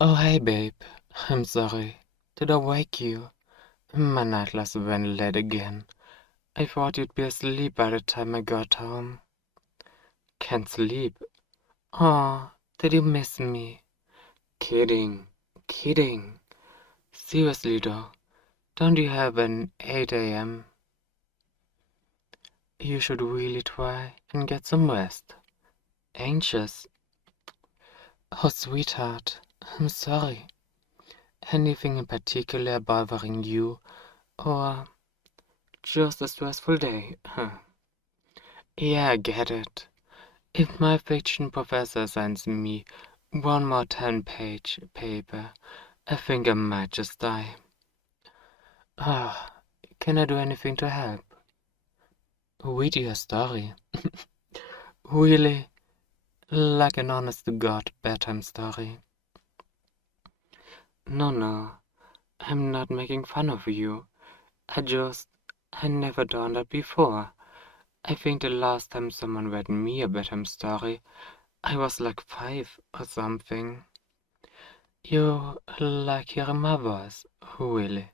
Oh, hey, babe. I'm sorry. Did I wake you? My nightlights went late again. I thought you'd be asleep by the time I got home. Can't sleep. Oh, did you miss me? Kidding. Kidding. Seriously, though. Don't you have an 8 a.m.? You should really try and get some rest. Anxious. Oh, sweetheart. I'm sorry. Anything in particular bothering you? Or just a stressful day? Huh. Yeah, I get it. If my fiction professor sends me one more 10-page paper, I think I might just die. Ah, can I do anything to help? Read your story. Really? Like an honest-to-God bedtime story? No, no, I'm not making fun of you. I never done that before. I think the last time someone read me a bedtime story, I was like 5 or something. You like hearing my voice, really?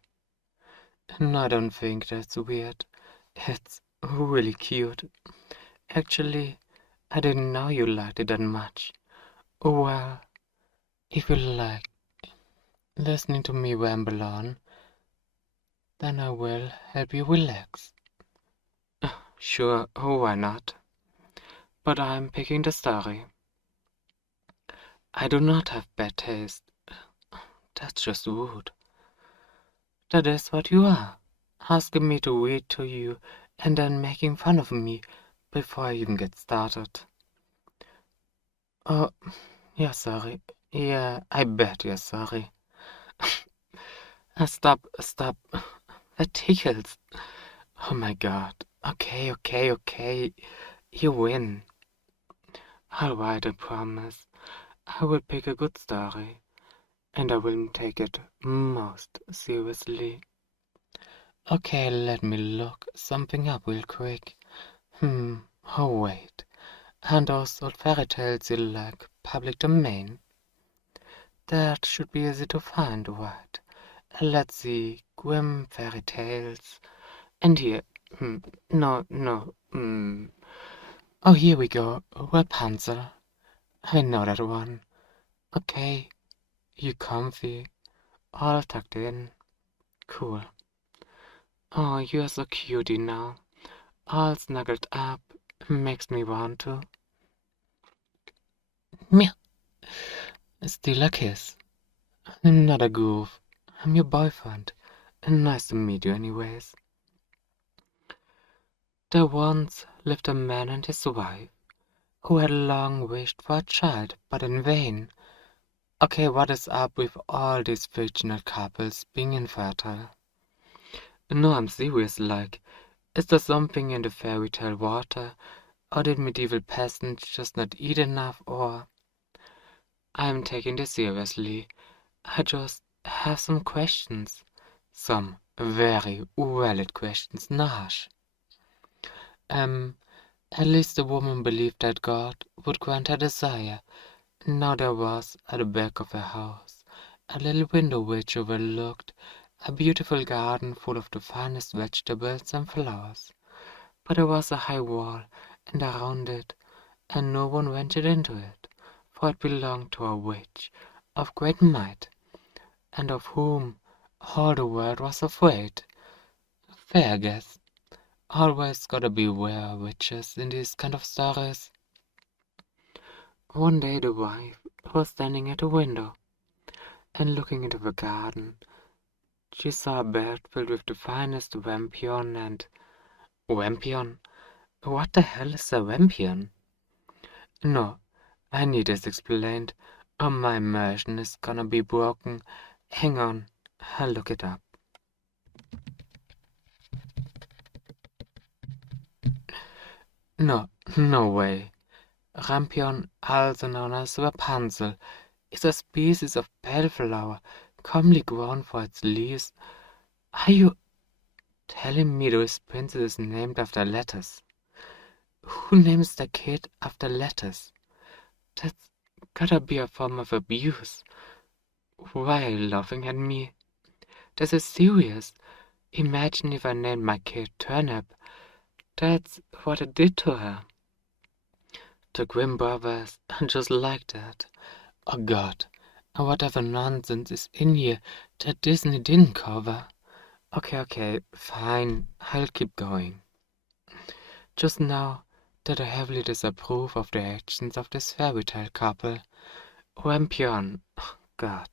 No, I don't think that's weird. It's really cute. Actually, I didn't know you liked it that much. Well, if you like listening to me ramble on, then I will help you relax. Sure, why not? But I'm picking the story. I do not have bad taste. That's just rude. That is what you are. Asking me to read to you and then making fun of me before I even get started. Oh, you're sorry. Yeah, I bet you're sorry. Stop. That tickles. Oh my god. Okay. You win. Alright, I promise. I will pick a good story, and I will take it most seriously. Okay, let me look something up real quick. Oh wait. And those old fairy tales you like public domain? That should be easy to find, right? Let's see, grim fairy tales. And here, no. Oh, here we go, Rapunzel. I know that one. Okay, you comfy, all tucked in. Cool. Oh, you're so cutie now. All snuggled up. Makes me want to. Meow. Still a kiss. Not a goof. I'm your boyfriend. Nice to meet you anyways. There once lived a man and his wife, who had long wished for a child, but in vain. Okay, what is up with all these fictional couples being infertile? No, I'm serious, like, is there something in the fairy tale water, or did medieval peasants just not eat enough, or... I'm taking this seriously. I just have some questions. Some very valid questions, Nash. Um, at least the woman believed that God would grant her desire. Now there was, at the back of her house, a little window which overlooked a beautiful garden full of the finest vegetables and flowers. But there was a high wall, and around it, and no one ventured into it, for it belonged to a witch of great might, and of whom all the world was afraid. Fair guess. Always gotta beware of witches in these kind of stories. One day the wife was standing at a window and looking into the garden. She saw a bed filled with the finest rampion and... Rampion? What the hell is a rampion? No, I need this explained, or my immersion is gonna be broken. Hang on, I'll look it up. No way. Rampion, also known as Rapunzel, is a species of bellflower commonly grown for its leaves. Are you telling me this princess is named after letters? Who names their kid after letters? That's gotta be a form of abuse. Why are you laughing at me? This is serious. Imagine if I named my kid Turnip. That's what I did to her. The Grimm brothers are just like that. Oh God, and whatever nonsense is in here that Disney didn't cover. Okay, fine, I'll keep going. Just now that I heavily disapprove of the actions of this fairytale couple, Rampion, God.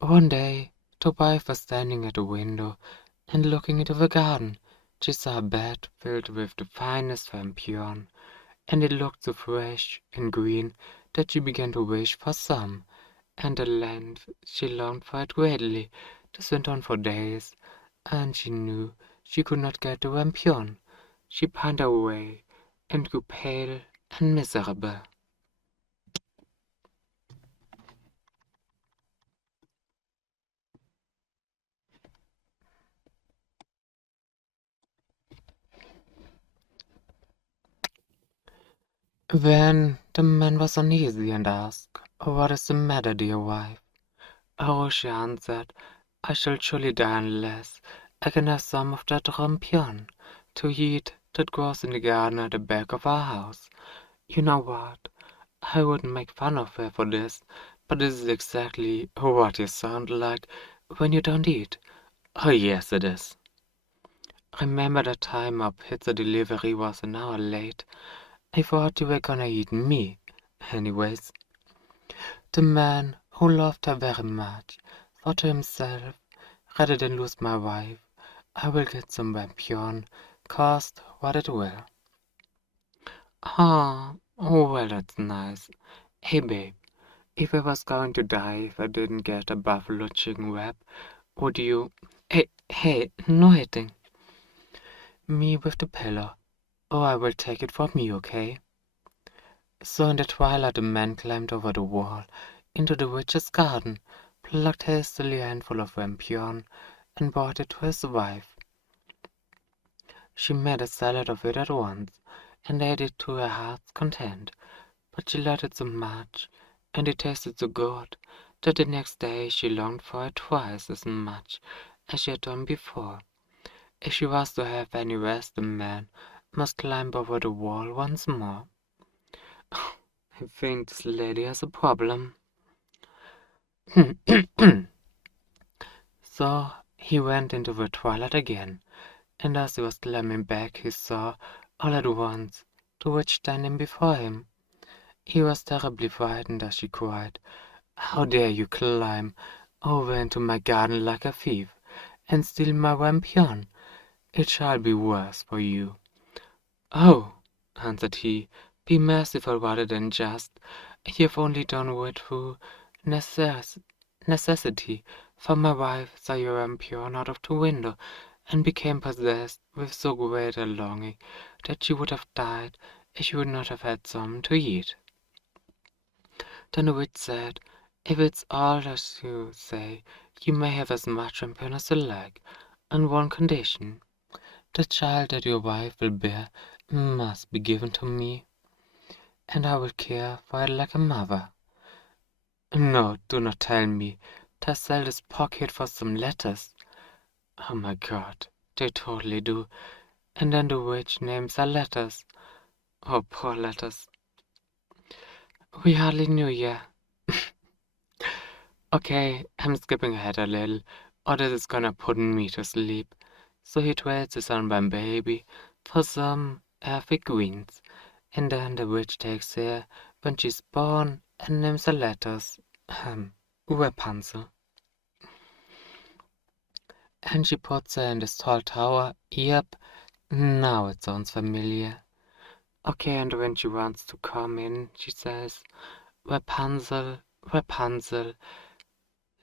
One day, the wife was standing at the window and looking into the garden. She saw a bed filled with the finest rampion, and it looked so fresh and green that she began to wish for some, and at length she longed for it greatly. This went on for days, and she knew she could not get the rampion. She pined away and grew pale and miserable. Then the man was uneasy and asked, "What is the matter, dear wife?" "Oh," she answered, "I shall surely die unless I can have some of that rampion to eat that grows in the garden at the back of our house. You know what? I wouldn't make fun of her for this, but this is exactly what you sound like when you don't eat. Oh, yes, it is. Remember the time our pizza delivery was an hour late? I thought you were gonna eat me. Anyways, the man, who loved her very much, thought to himself, rather than lose my wife, I will get some rampion, cost what it will. Ah, oh, well, that's nice. Hey, babe, if I was going to die if I didn't get a buffalo chicken wrap, would you... Hey, no hitting me with the pillow. Oh, I will take it from you, okay? So in the twilight the man climbed over the wall into the witch's garden, plucked hastily a handful of rampion, and brought it to his wife. She made a salad of it at once, and ate it to her heart's content, but she loved it so much, and it tasted so good, that the next day she longed for it twice as much as she had done before. If she was to have any rest, the man must climb over the wall once more. I think this lady has a problem. So he went into the twilight again, and as he was climbing back, he saw, all at once, the witch standing before him. He was terribly frightened as she cried, "How dare you climb over into my garden like a thief, and steal my rampion? It shall be worse for you." "Oh," answered he, "be merciful rather than just. You have only done it through necessity, for my wife saw your rampion out of the window, and became possessed with so great a longing that she would have died if she would not have had some to eat." Then the witch said, "If it's all as you say, you may have as much rampion as you like, on one condition. The child that your wife will bear must be given to me, and I will care for it like a mother." "No, do not tell me they sell this pocket for some letters." "Oh my God, they totally do. And then the witch names our letters. Oh, poor letters. We hardly knew you." Okay, I'm skipping ahead a little, or this is gonna put me to sleep. So he trades his unborn baby for some earthy greens, and then the witch takes her when she's born and names the letters, Rapunzel. And she puts her in this tall tower. Yep, now it sounds familiar. Okay, and when she wants to come in, she says, "Rapunzel, Rapunzel,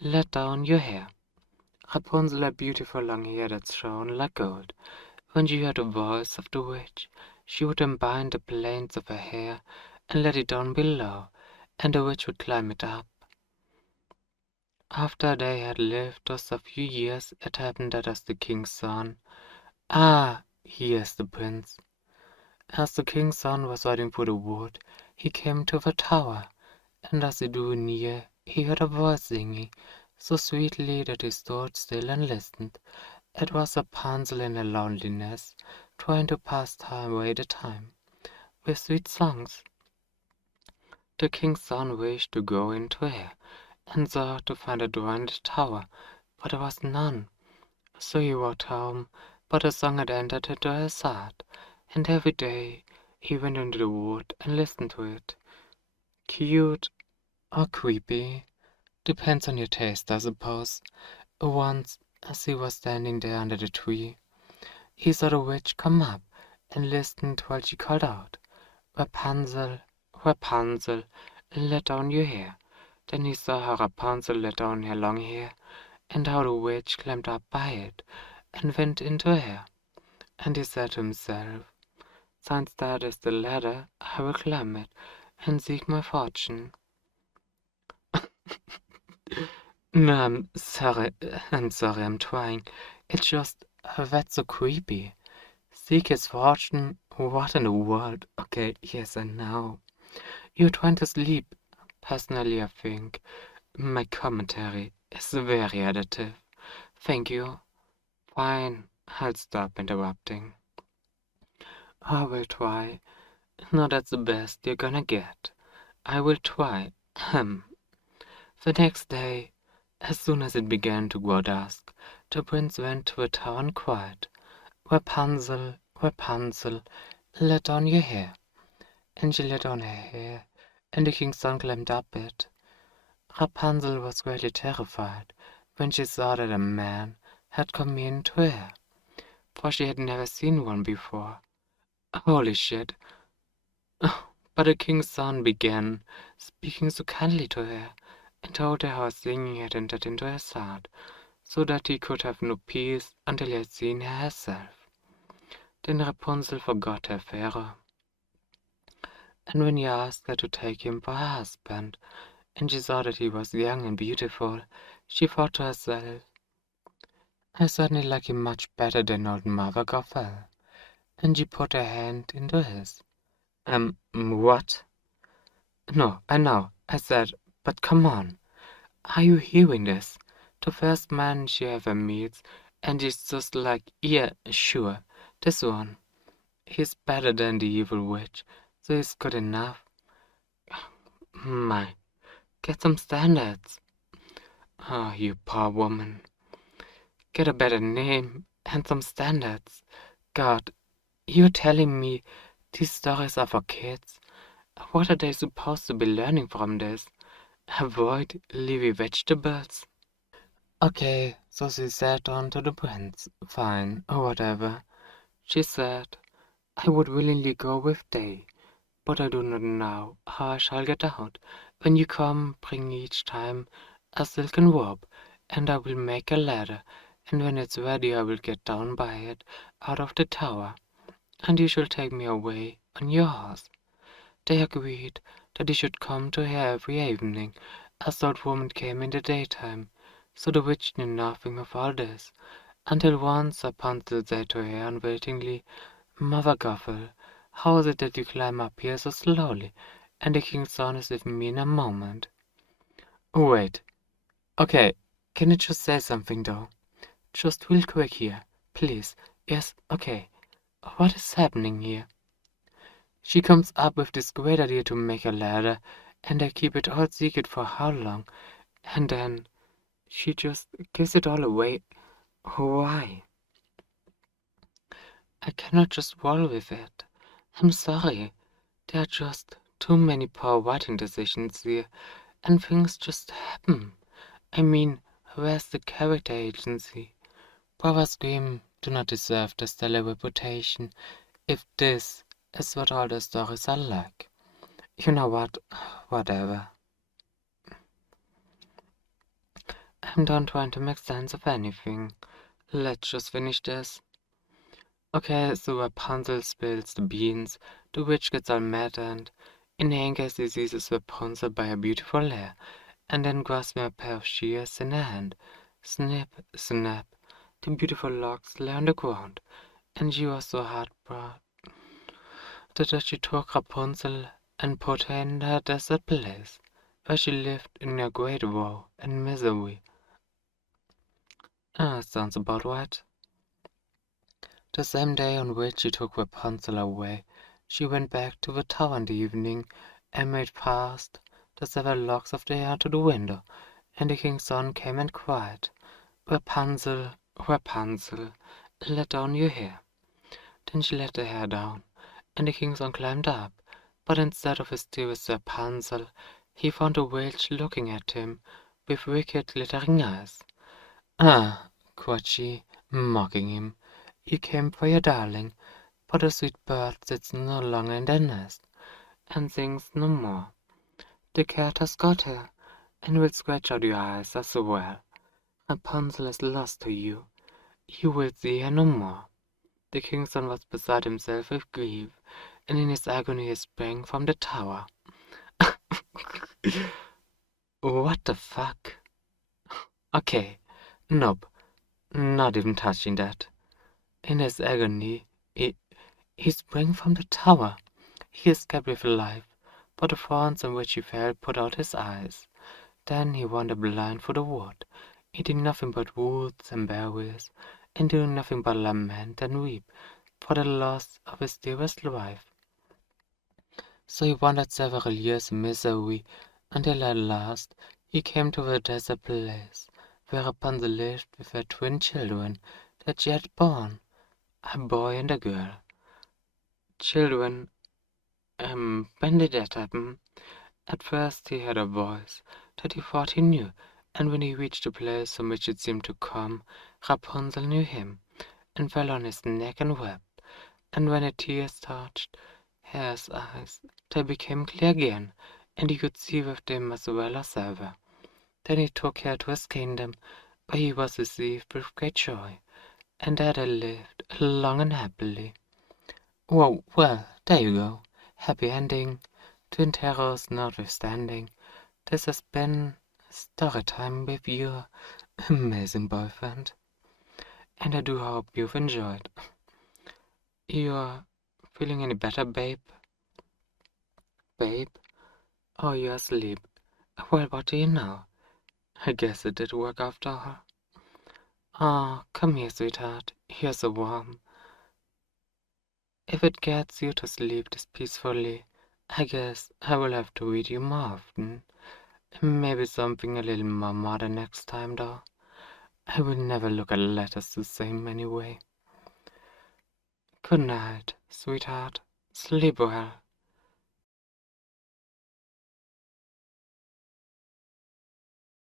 let down your hair." Rapunzel had beautiful long hair that shone like gold. When she heard the voice of the witch, she would unbind the plaits of her hair and let it down below, and the witch would climb it up. After they had lived just a few years, it happened that as the king's son... Ah, here's the prince. As the king's son was riding through the wood, he came to the tower, and as he drew near, he heard a voice singing so sweetly that he stood still and listened. It was Rapunzel in her loneliness, trying to pass time away the time with sweet songs. The king's son wished to go into her, and sought to find a door in the tower, but there was none. So he walked home, but the song had entered into his heart, and every day he went into the wood and listened to it. Cute or creepy, depends on your taste, I suppose. Once, as he was standing there under the tree, he saw the witch come up and listened while she called out, Rapunzel, Rapunzel, let down your hair. Then he saw how Rapunzel let down her long hair, and how the witch climbed up by it, and went into her. And he said to himself, since that is the ladder, I will climb it, and seek my fortune. No, I'm sorry, I'm trying. It's just, that's so creepy. Seek his fortune? What in the world? Okay, yes, I know. You're trying to sleep. Personally, I think my commentary is very additive. Thank you. Fine, I'll stop interrupting. I will try. No, that's the best you're gonna get. I will try. The next day, as soon as it began to grow dusk, the prince went to a tower and cried, Rapunzel, Rapunzel, let down your hair. And she let down her hair, and the king's son climbed up it. Rapunzel was greatly terrified when she saw that a man had come in to her, for she had never seen one before. Holy shit! But the king's son began speaking so kindly to her, and told her how singing had entered into her heart, so that he could have no peace until he had seen her herself. Then Rapunzel forgot her Pharaoh, and when he asked her to take him for her husband, and she saw that he was young and beautiful, she thought to herself, I certainly like him much better than old Mother Gothel. And she put her hand into his. What? No, I know, I said, but come on. Are you hearing this? The first man she ever meets, and he's just like, yeah, sure, this one. He's better than the evil witch, so he's good enough. My, get some standards. Oh, you poor woman. Get a better name and some standards. God, you're telling me these stories are for kids? What are they supposed to be learning from this? Avoid leafy vegetables? Okay, so she sat on to the prince. Fine, or whatever. She said, I would willingly go with thee, but I do not know how I shall get out. When you come, bring each time a silken rope, and I will make a ladder, and when it's ready I will get down by it out of the tower, and you shall take me away on your horse. They agreed that he should come to her every evening, as the old woman came in the daytime. So the witch knew nothing of all this, until once Rapunzel said to her unwittingly, Mother Gothel, how is it that you climb up here so slowly, and the king's son is with me in a moment? Oh, wait. Okay, can you just say something though? Just real quick here, please. Yes, okay. What is happening here? She comes up with this great idea to make a ladder, and I keep it all secret for how long, and then she just gives it all away. Why? I cannot just roll with it. I'm sorry. There are just too many poor writing decisions here, and things just happen. I mean, where's the character agency? Brothers Grimm do not deserve the stellar reputation if this is what all the stories are like. You know what? Whatever. I'm done trying to make sense of anything. Let's just finish this. Okay, so Rapunzel spills the beans, the witch gets all mad and, in anger, she seizes Rapunzel by her beautiful hair, and then grasping a pair of shears in her hand. Snip, snap, the beautiful locks lay on the ground, and she was so heartbroken that she took Rapunzel and put her in her desert place, where she lived in a great woe and misery. Sounds about right. The same day on which she took Rapunzel away, she went back to the tower in the evening and made fast the several locks of the hair to the window, and the king's son came and cried, Rapunzel, Rapunzel, let down your hair. Then she let the hair down, and the king's son climbed up, but instead of his dearest Rapunzel, he found a witch looking at him with wicked glittering eyes. Ah, cried she, mocking him, you came for your darling, but the sweet bird sits no longer in their nest, and sings no more. The cat has got her, and will scratch out your eyes as well. Rapunzel is lost to you. You will see her no more. The king's son was beside himself with grief, and in his agony he sprang from the tower. What the fuck? Okay, nope, not even touching that. In his agony, he sprang from the tower. He escaped with life, but the thorns on which he fell put out his eyes. Then he wandered blind through the wood, eating nothing but roots and berries, and doing nothing but lament and weep for the loss of his dearest wife. So he wandered several years in misery, until at last he came to the desert place, where Rapunzel lived with her twin children that she had born, a boy and a girl. Children, when did that happen? At first he heard a voice that he thought he knew, and when he reached the place from which it seemed to come, Rapunzel knew him, and fell on his neck and wept. And when the tears touched his eyes, they became clear again, and he could see with them as well as ever. Then he took her to his kingdom, where he was received with great joy, and there they lived long and happily. Well, there you go. Happy ending. Twin terrors notwithstanding. This has been story time with your amazing boyfriend. And I do hope you've enjoyed. You're feeling any better, babe? Babe? Oh, you're asleep. Well, what do you know? I guess it did work after all. Ah, come here, sweetheart. You're so warm. If it gets you to sleep this peacefully, I guess I will have to read you more often. Maybe something a little more modern next time, though. I will never look at letters the same anyway. Good night, sweetheart. Sleep well.